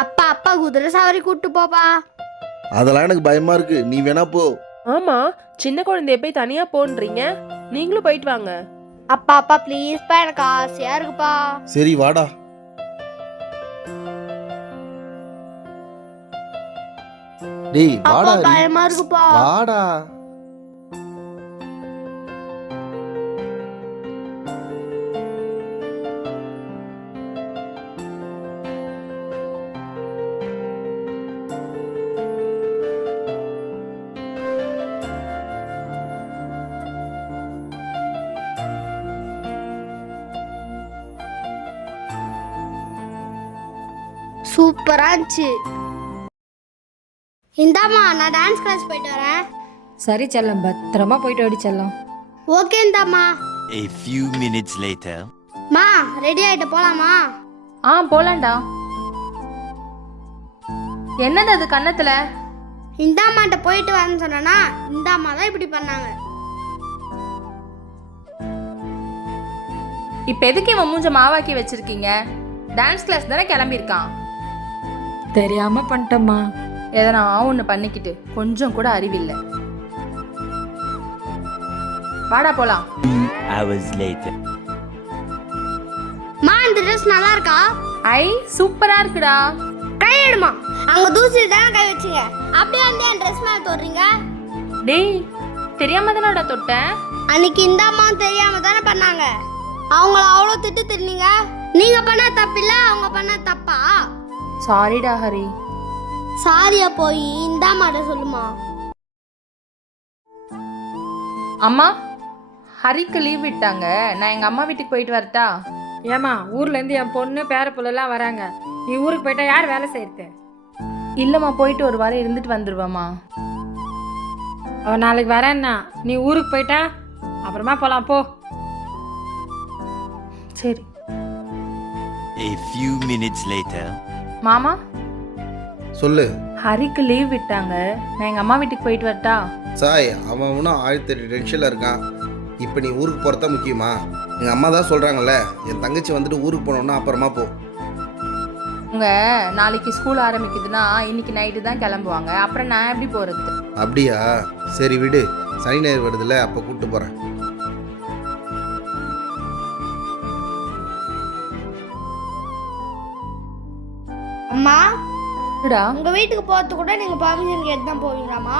அப்பா அப்பா குதிரை சவாரி கூட்டு போப்பா. அதெல்லாம் எனக்கு பயமா இருக்கு, நீ வேணா போ. ஆமா, சின்ன குழந்தைய போய் தனியா போன்றீங்க, நீங்களும் போயிட்டு வாங்க. அப்பா அப்பா ப்ளீஸ்ப்பா, எனக்கு ஆசையா இருக்குப்பா. சரி வாடா. டேய் அப்பா வாடா ஹரி. பயமா இருக்குப்பா. வாடா. சூப்பரா இருந்துச்சு. இந்தாம்மா நான் டான்ஸ் கிளாஸ் போயிட்டு வரேன். சரி செல்லம், பத்திரமா போயிட்டு ஓடி செல்லம். ஓகே இந்தாம்மா. A few minutes later. மா ரெடி ஆயிட்டு போலாமா? போலாண்டா. என்னது அது கன்னத்துல? இந்தாம்மாட்ட போயிட்டு வரேன்னு சொன்னா இந்தாம்மா தான் இப்படி பண்ணாங்க. இப்ப எதுக்கு இவன் மூஞ்ச மாவாக்கி வச்சிருக்கீங்க? டான்ஸ் கிளாஸ் தானே கிளம்பியிருக்கான். தெரியாம பண்ணிட்டம்மா. எதனா ஒன்று பண்ணிக்கிட்டு கொஞ்சம் கூட அறிவில்லை. வாடா போலாம். 2 hours later. மா இந்த ட்ரெஸ் நல்லா இருக்கா? ஐ சூப்பரா இருக்குடா. கை எடுமா. அங்க தூசி தானே கை வச்சீங்க, அப்படியே அந்த என் ட்ரெஸ் மேல தொடுறீங்க. டேய் தெரியாம தானடா தொட்டேன். அன்னைக்கு இந்த அம்மா தெரியாம தானே பண்ணாங்க. அவங்கள அவ்வளோ திட்டு திட்டுனீங்க. நீங்க பண்ண தப்பில்ல, அவங்க பண்ண தப்பா? சாரிடா ஹரி. சாரியா போய் இந்த அம்மாட்ட சொல்லுமா. அம்மா ஹரிக்கு லீவ் விட்டாங்க, நான் எங்க அம்மா வீட்டுக்கு போயிட்டு வரட்டா? ஏமா, ஊர்ல இருந்து என் பொண்ணு பேர புள்ளெல்லாம் வராங்க, நீ ஊருக்கு போயிட்டா யார் வேலை செய்யறது? இல்லம்மா, போயிட்டு ஒரு வாரம் இருந்துட்டு வந்துருவாம்மா. அவன் நாளைக்கு வரேன்னா நீ ஊருக்கு போயிட்டா அப்புறமா போலாம் போ. சரி. A few minutes later. மாமா சொல்லு. ஹரிக்கு லீவ் விட்டாங்க, நான் எங்க அம்மா வீட்டுக்கு போயிட்டு வரட்டா? சாய், அவன் இன்னும் 1008 டென்ஷனில் இருக்கான். இப்போ நீ ஊருக்கு போகிறதா முக்கியமா? எங்கள் அம்மா தான் சொல்கிறாங்கல்ல, என் தங்கச்சி வந்துட்டு ஊருக்கு போனோன்னா அப்புறமா போ. உங்க நாளைக்கு ஸ்கூல் ஆரம்பிக்குதுன்னா இன்னைக்கு நைட்டு தான் கிளம்புவாங்க, அப்புறம் நான் எப்படி போறது? அப்படியா? சரி விடு, சனி ஞாயிறு வருதுல்ல, அப்போ கூப்பிட்டு போகிறேன். அம்மா டா உங்க வீட்டுக்கு போறது கூட நீங்க பர்மிஷன் கேட்டு தான் போவீங்களாமா?